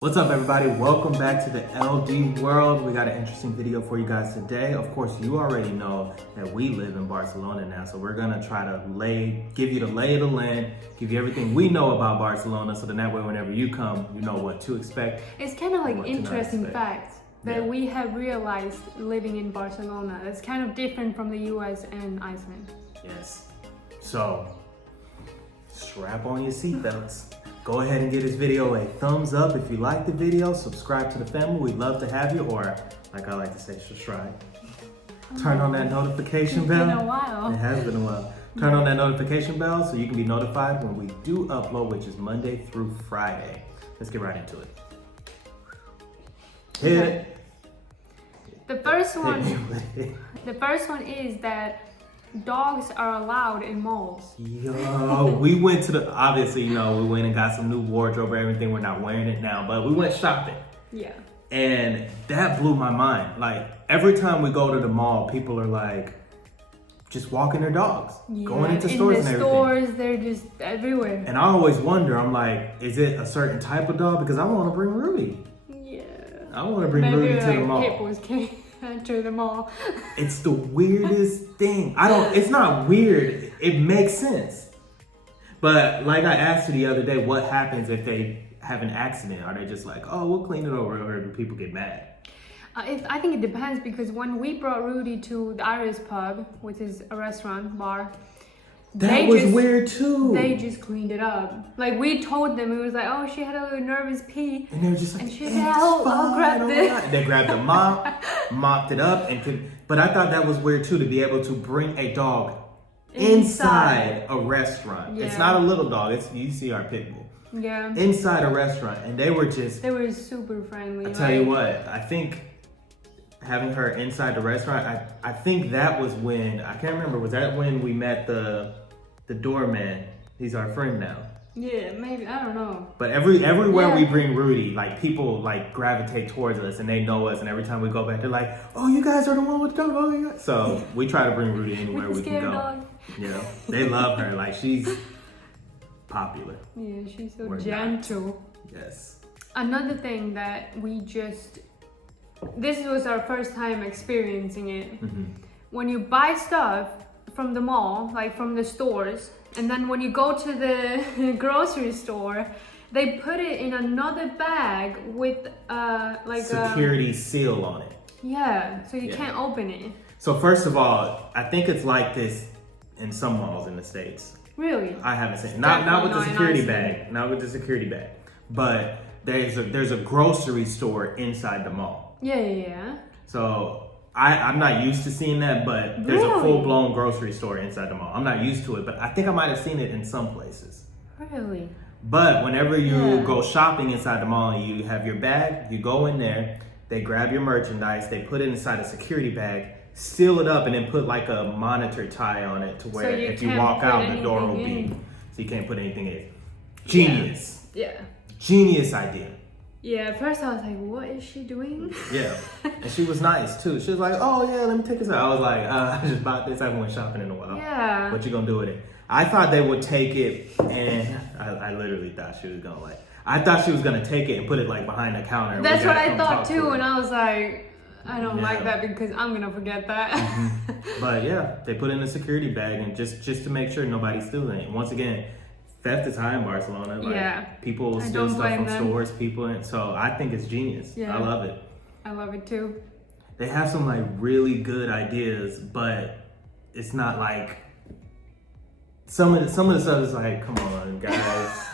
What's up, everybody? Welcome back to the LD world. We got an interesting video for you guys today. Of course, you already know that we live in Barcelona now, so we're gonna try to give you the lay of the land, give you everything we know about Barcelona, so then that way whenever you come, you know what to expect. It's kind of like interesting facts that we have realized living in Barcelona. It's kind of different from the US and Iceland. Yes. So, strap on your seatbelts. Go ahead and give this video a thumbs up if you like the video. Subscribe to the family. We'd love to have you, or like I like to say, subscribe. Turn on that notification bell. It's been a while. It has been a while. Turn on that notification bell so you can be notified when we do upload, which is Monday through Friday. Let's get right into it. Hit it. The first one is that dogs are allowed in malls. Yo, we went to obviously, we went and got some new wardrobe and everything. We're not wearing it now, but we went shopping. Yeah. And that blew my mind. Like, every time we go to the mall, people are like, just walking their dogs, going into stores and everything. In the stores, they're just everywhere. And I always wonder, I'm like, is it a certain type of dog? Because I want to bring Rudy. Yeah. I want to bring Rudy to the mall. Hippos can't enter the mall. It's the weirdest thing. It's not weird. It makes sense. But like I asked you the other day, what happens if they have an accident? Are they just like, oh, we'll clean it over, or do people get mad? I think it depends, because when we brought Rudy to the Irish pub, which is a restaurant, bar, that was weird too. They just cleaned it up. Like, we told them, it was like, oh, she had a little nervous pee. And they were just like, and she said, I'll grab this. They grabbed the mop, mopped it up, but I thought that was weird too, to be able to bring a dog inside a restaurant. Yeah. It's not a little dog, you see our pit bull. Yeah. Inside a restaurant, and they were super friendly. I tell you what, I think having her inside the restaurant, I think that was when, I can't remember, was that when we met the doorman? He's our friend now. Yeah, maybe, I don't know. But everywhere we bring Rudy, like, people like gravitate towards us and they know us, and every time we go back, they're like, oh, you guys are the one with the dog. Oh, yeah. So we try to bring Rudy anywhere we can go. Dog. They love her. Like, she's popular. Yeah, she's so gentle. Yes. Another thing that this was our first time experiencing it. Mm-hmm. When you buy stuff from the mall, like from the stores, and then when you go to the grocery store, they put it in another bag with like security seal on it. Yeah, so you can't open it. So first of all, I think it's like this in some malls in the States. Really? I haven't seen it. Not with the security bag. Not with the security bag. But there's a grocery store inside the mall. Yeah. So I'm not used to seeing that, but there's a full-blown grocery store inside the mall. I'm not used to it, but I think I might have seen it in some places. Really? But whenever you go shopping inside the mall and you have your bag, you go in there, they grab your merchandise, they put it inside a security bag, seal it up, and then put like a monitor tie on it to where if you walk out, the door will be, so you can't put anything in. Genius. Yeah. Genius idea. Yeah, at first I was like, what is she doing? Yeah, and she was nice too. She was like, oh yeah, let me take this out. I was like, I just bought this. I haven't went shopping in a while. Yeah. What you gonna do with it? I thought they would take it, and I literally thought she was gonna I thought she was gonna take it and put it like behind the counter. That's what I thought too, and I was like, I don't like that because I'm gonna forget that. Mm-hmm. But yeah, they put it in a security bag, and just to make sure nobody's stealing it. Once again, theft is high in Barcelona. Like, people steal stuff from stores, so I think it's genius. Yeah. I love it. I love it too. They have some like really good ideas, but it's not like some of the stuff is like, come on, guys.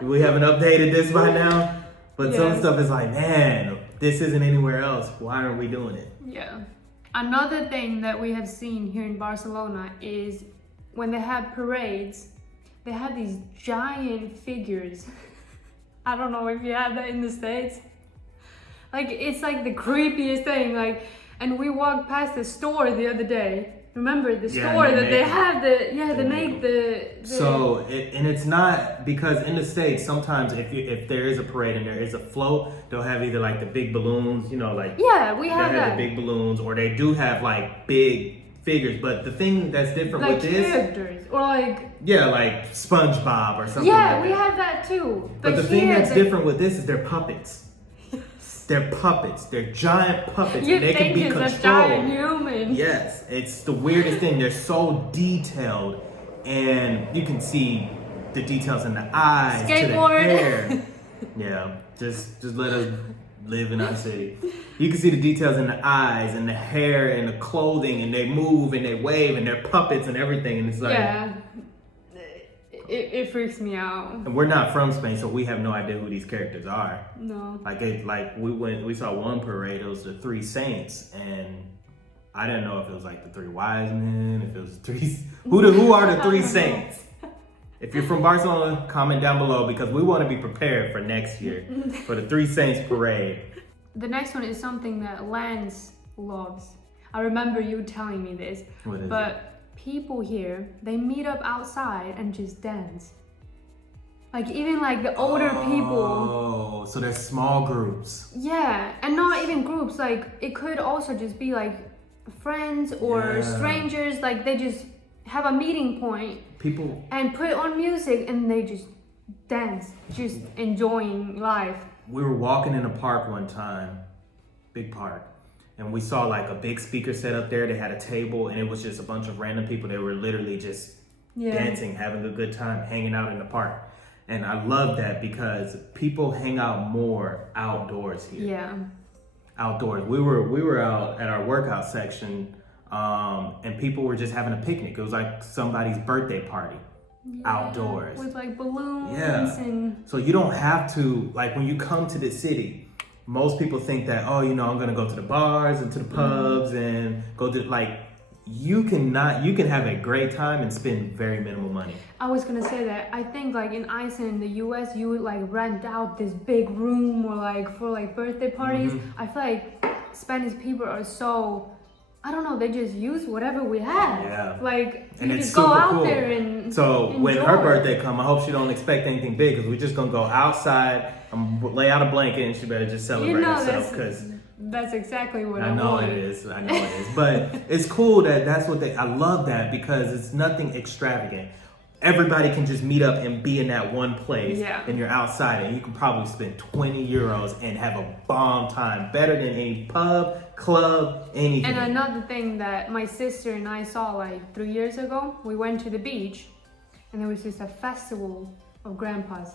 We haven't updated this by now. But some stuff is like, man, this isn't anywhere else. Why aren't we doing it? Yeah. Another thing that we have seen here in Barcelona is when they have parades, they have these giant figures. I don't know if you have that in the States. Like, it's like the creepiest thing. Like, and we walked past the store the other day. Remember the store that they have they make the So it's not, because in the States sometimes if there is a parade and there is a float, they'll have either like the big balloons, like we have the big balloons, or they do have like big figures. But the thing that's different like with this, characters or like yeah, like SpongeBob or something. yeah, like we that. have that too. But the thing that's different with this is they're puppets. They're puppets. They're giant puppets. You And they can think be it's controlled. a giant human? Yes, it's the weirdest thing. They're so detailed, and you can see the details in the eyes, Skateboard. to the hair. Yeah, just let us live in our city. You can see the details in the eyes and the hair and the clothing, and they move and they wave and they're puppets and everything. And it's like, Yeah, it freaks me out. and we're not from Spain, so we have no idea who these characters are. No. We saw one parade. It was the Three Saints, and I didn't know if it was like the Three Wise Men, if it was three. Who are the Three Saints? If you're from Barcelona, comment down below because we want to be prepared for next year for the Three Saints parade. The next one is something that Lance loves. I remember you telling me this, What is but people here, they meet up outside and just dance. Like even like the older people. Oh, so there's small groups. Yeah, and not even groups. Like it could also just be like friends or Yeah. strangers. Like they just have a meeting point People, and put on music and they just dance, just enjoying life. we were walking in a park one time, big park, and we saw like a big speaker set up there. They had a table and it was just a bunch of random people. They were literally just dancing, having a good time, hanging out in the park. And I love that because people hang out more outdoors here. Yeah. Outdoors. We were out at our workout section, and people were just having a picnic. It was like somebody's birthday party. Outdoors. With like balloons Yeah. and So you don't have to, like when you come to the city, most people think that, oh, you know, I'm gonna go to the bars and to the pubs and go to like, you can have a great time and spend very minimal money. I was gonna say that I think like in Iceland in the US you would like rent out this big room or like for like birthday parties. I feel like Spanish people are so, I don't know, they just use whatever we have. Yeah. Like And you it's just go super out cool. there and So when her enjoy. birthday come, I hope she don't expect anything big because we're just gonna go outside, lay out a blanket, and she better just celebrate You know herself because that's exactly what I I know want. it is. I know it is. But it's cool that that's what I love that because it's nothing extravagant. Everybody can just meet up and be in that one place, and you're outside, and you can probably spend 20 euros and have a bomb time, better than any pub, club, anything. And another thing that my sister and I saw like 3 years ago, we went to the beach and there was just a festival of grandpas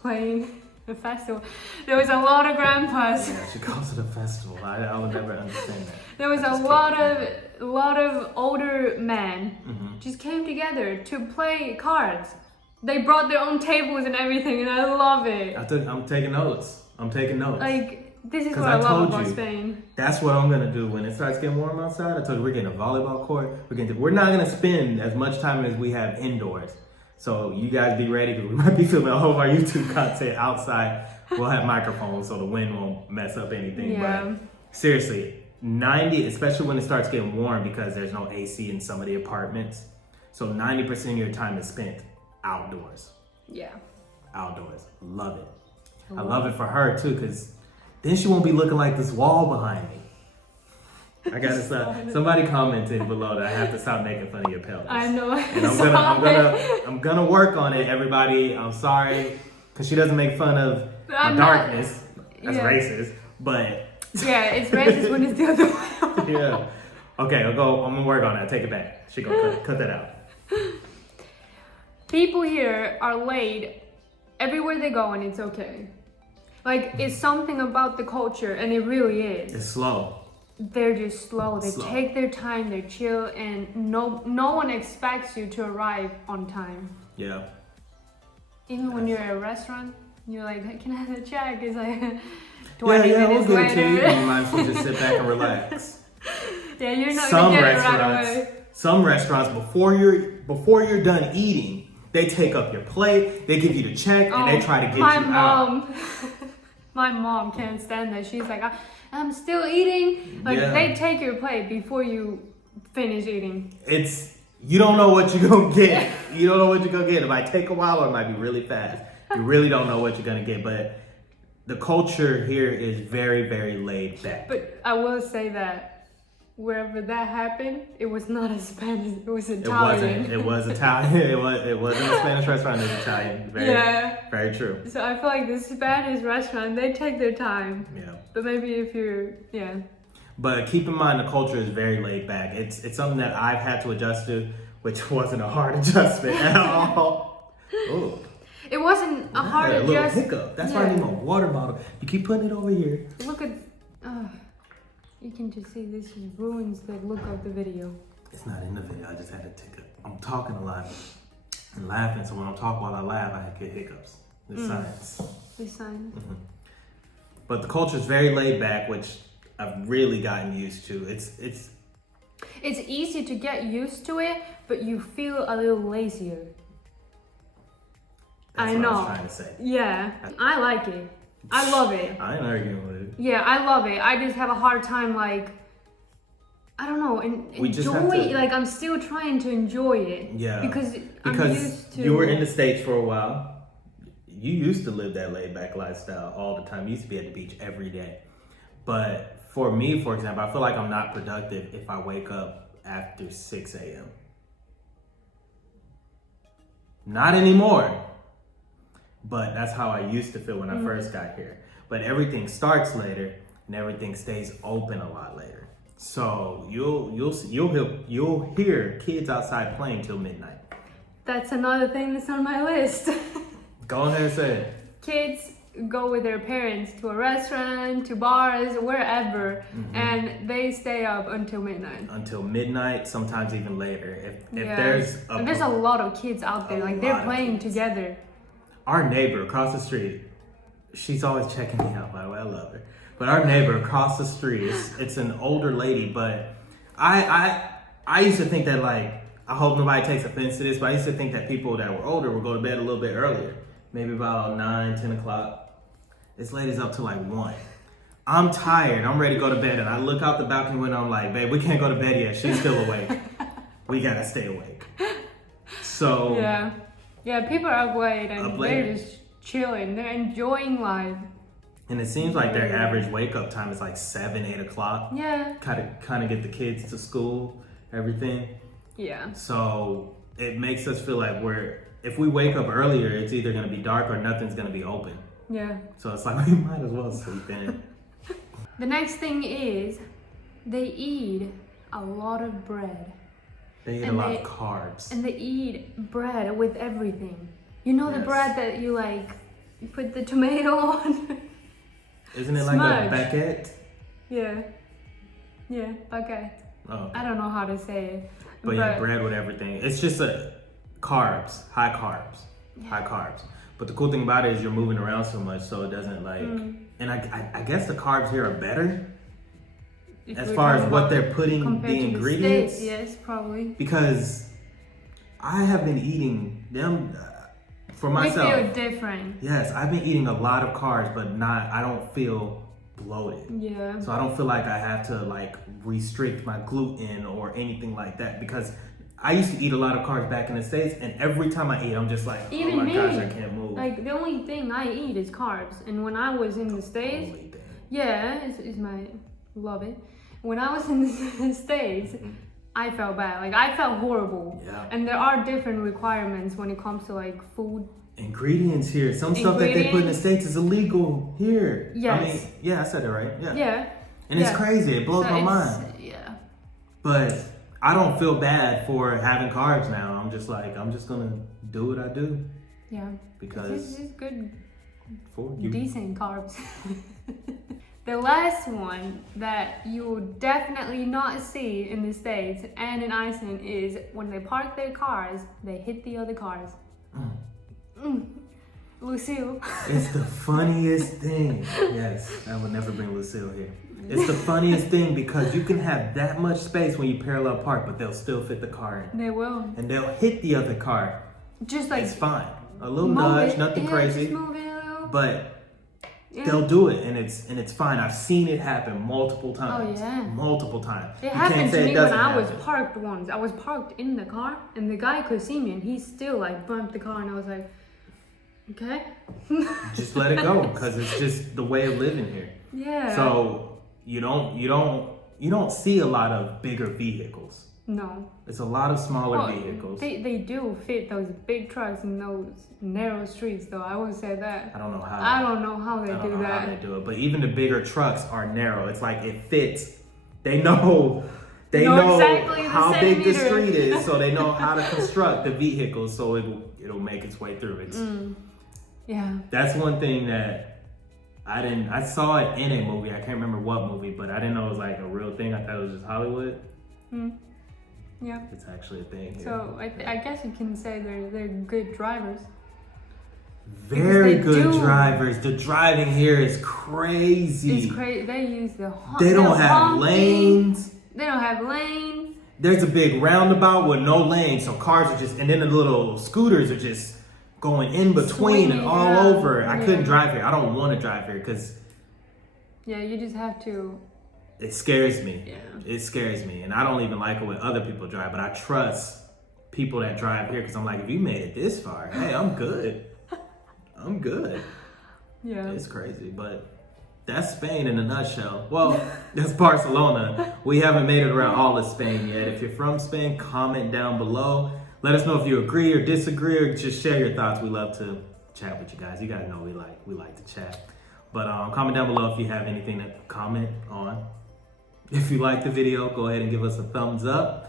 playing a festival. There was a lot of grandpas. Yeah, she calls it a festival. I would never understand that. There was a lot of older men just came together to play cards. They brought their own tables and everything, and I love it. I'm taking notes. Like this is 'Cause what I I love told about you. Spain. That's what I'm gonna do when it starts getting warm outside. I told you we're getting a volleyball court. We're not gonna spend as much time as we have indoors. So you guys be ready because we might be filming all of our YouTube content outside. We'll have microphones so the wind won't mess up anything. Yeah. But seriously, 90, especially when it starts getting warm because there's no AC in some of the apartments. So 90% of your time is spent outdoors. Yeah. Outdoors. Love it. I love it for her too because then she won't be looking like this wall behind me. I gotta stop. Somebody commented below that I have to stop making fun of your pelvis. I know. And I'm gonna work on it, everybody. I'm sorry, cause she doesn't make fun of my darkness. That's racist, but yeah, it's racist when it's the other way. yeah. Okay, I'm gonna work on that. Take it back. She gonna cut that out. People here are late everywhere they go, and it's okay. Like it's something about the culture, and it really is. It's slow. They're just slow. They Slow. take their time. They're chill, and no one expects you to arrive on time. Yeah. Even when you're at a restaurant, you're like, "Can I have a check?" It's like 20 We'll minutes get it to you. later. You might as well just sit back and relax. Yeah, you're not Some gonna get it right restaurants, away. some restaurants before you're done eating, they take up your plate, they give you the check, and they try to get you out. My mom can't stand that. She's like, I'm still eating. Like they take your plate before you finish eating. You don't know what you're gonna get. You don't know what you're gonna get. It might take a while or it might be really fast. You really don't know what you're gonna get. But the culture here is very, very laid back. But I will say that wherever that happened, it was not a Spanish, it was Italian. It was Italian. It wasn't a Spanish restaurant, it was Italian. Very true. So I feel like the Spanish restaurant, they take their time. Yeah. But maybe if you're, But keep in mind, the culture is very laid back. It's something that I've had to adjust to, which wasn't a hard adjustment at all. Ooh. It wasn't a hard a little adjustment. hiccup. That's why I need my water bottle. You keep putting it over here. Look at, you can just see this just ruins the look of the video. It's not in the video. I just had a hiccup. I'm talking a lot and laughing, so when I talk while I laugh, I get hiccups. It's science. It's science. Mm-hmm. But the culture is very laid back, which I've really gotten used to. It's easy to get used to it, but you feel a little lazier. That's I what know. I was trying to say. Yeah, I like it. I love it. I ain't arguing with it. Yeah, I love it. I just have a hard time, like, I don't know, enjoy it. Like, I'm still trying to enjoy it. Yeah. Because I'm used to. You were in the States for a while. You used to live that laid back lifestyle all the time. You used to be at the beach every day. But for me, for example, I feel like I'm not productive if I wake up after 6 a.m. Not anymore. But that's how I used to feel when I first got here. But everything starts later and everything stays open a lot later. So you'll hear kids outside playing till midnight. That's another thing that's on my list. Go ahead and say it. Kids go with their parents to a restaurant, to bars, wherever, and they stay up until midnight. Until midnight, sometimes even later. If there's a lot of kids out there, like they're playing together. Our neighbor across the street, she's always checking me out, by the way, I love her. But our neighbor across the street, it's an older lady, but I used to think that, like, I hope nobody takes offense to this, but I used to think that people that were older would go to bed a little bit earlier. Maybe about 9, 10 o'clock. This lady's up to like 1. I'm tired, I'm ready to go to bed, and I look out the balcony window, I'm like, babe, we can't go to bed yet, she's still awake. We gotta stay awake. So. Yeah, people are up late and they're just chilling. They're enjoying life. And it seems like their average wake up time is like 7, 8 o'clock. Yeah. Kind of get the kids to school, everything. Yeah. So it makes us feel like if we wake up earlier, it's either gonna be dark or nothing's gonna be open. Yeah. So it's like we might as well sleep in. The next thing is they eat a lot of bread. They eat a lot of carbs. And they eat bread with everything. You know the bread that you put the tomato on? Isn't it like a baguette? Yeah. Yeah, baguette. Oh. I don't know how to say it. But yeah, bread with everything. It's just high carbs. High carbs. But the cool thing about it is you're moving around so much, so it doesn't and I guess the carbs here are better. As far as what they're putting, the ingredients. The States, yes, probably. Because I have been eating them for myself. We feel different. Yes, I've been eating a lot of carbs, but I don't feel bloated. Yeah. So I don't feel like I have to restrict my gluten or anything like that, because I used to eat a lot of carbs back in the States, and every time I eat, I'm just like, even oh my me, gosh, I can't move. Like, the only thing I eat is carbs. And when I was in the States, it's my, love it. When I was in the States, I felt bad. Like, I felt horrible. Yeah. And there are different requirements when it comes to food. Ingredients here. Some stuff that they put in the States is illegal here. Yes. I mean, yeah, I said it right. Yeah. Yeah. And it's crazy. It blows my mind. Yeah. But I don't feel bad for having carbs now. I'm just gonna do what I do. Yeah. Because it's good. For you. Decent carbs. The last one that you will definitely not see in the States and in Iceland is when they park their cars, they hit the other cars. Lucille. It's the funniest thing. Yes, I would never bring Lucille here. It's the funniest thing because you can have that much space when you parallel park, but they'll still fit the car in. They will. And they'll hit the other car. Just like, it's fine. A little nudge, nothing crazy. Just move it a little. But they'll do it, and it's fine. I've seen it happen multiple times. Oh yeah. Multiple times. It happened to me when I was parked once. I was parked in the car, and the guy could see me, and he still bumped the car, and I was like, okay. Just let it go, because it's just the way of living here. Yeah. So you don't you don't see a lot of bigger vehicles. No. It's a lot of smaller Well, vehicles. They do fit those big trucks in those narrow streets, though. I would say that. I don't know how. I don't know how they I don't do know that. how they do it, but even the bigger trucks are narrow. It's like it fits. They know exactly the how big the centimeter. street is, so they know how to construct the vehicle so it'll make its way through. It's Yeah. That's one thing that I saw it in a movie. I can't remember what movie, but I didn't know it was like a real thing. I thought it was just Hollywood. Yeah. It's actually a thing here. So I guess you can say they're good drivers. Very they good do. drivers. The driving here is crazy. It's crazy. They use They don't they're have honking. lanes. They don't have lanes. There's a big roundabout with no lanes, so cars are just, and then the little scooters are just going in between and Swinging all around. over. I couldn't drive here. I don't want to drive here because Yeah, you just have to. it scares me. Yeah. It scares me, and I don't even like it when other people drive. But I trust people that drive here because I'm like, if you made it this far, hey, I'm good. I'm good. Yeah. It's crazy, but that's Spain in a nutshell. Well, that's Barcelona. We haven't made it around all of Spain yet. If you're from Spain, comment down below. Let us know if you agree or disagree, or just share your thoughts. We love to chat with you guys. You guys know we like to chat. But comment down below if you have anything to comment on. If you like the video, go ahead and give us a thumbs up.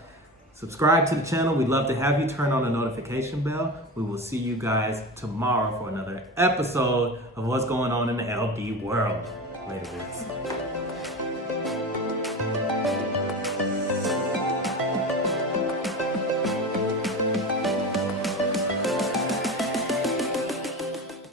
Subscribe to the channel. We'd love to have you. Turn on the notification bell. We will see you guys tomorrow for another episode of what's going on in the LD world. Later, guys.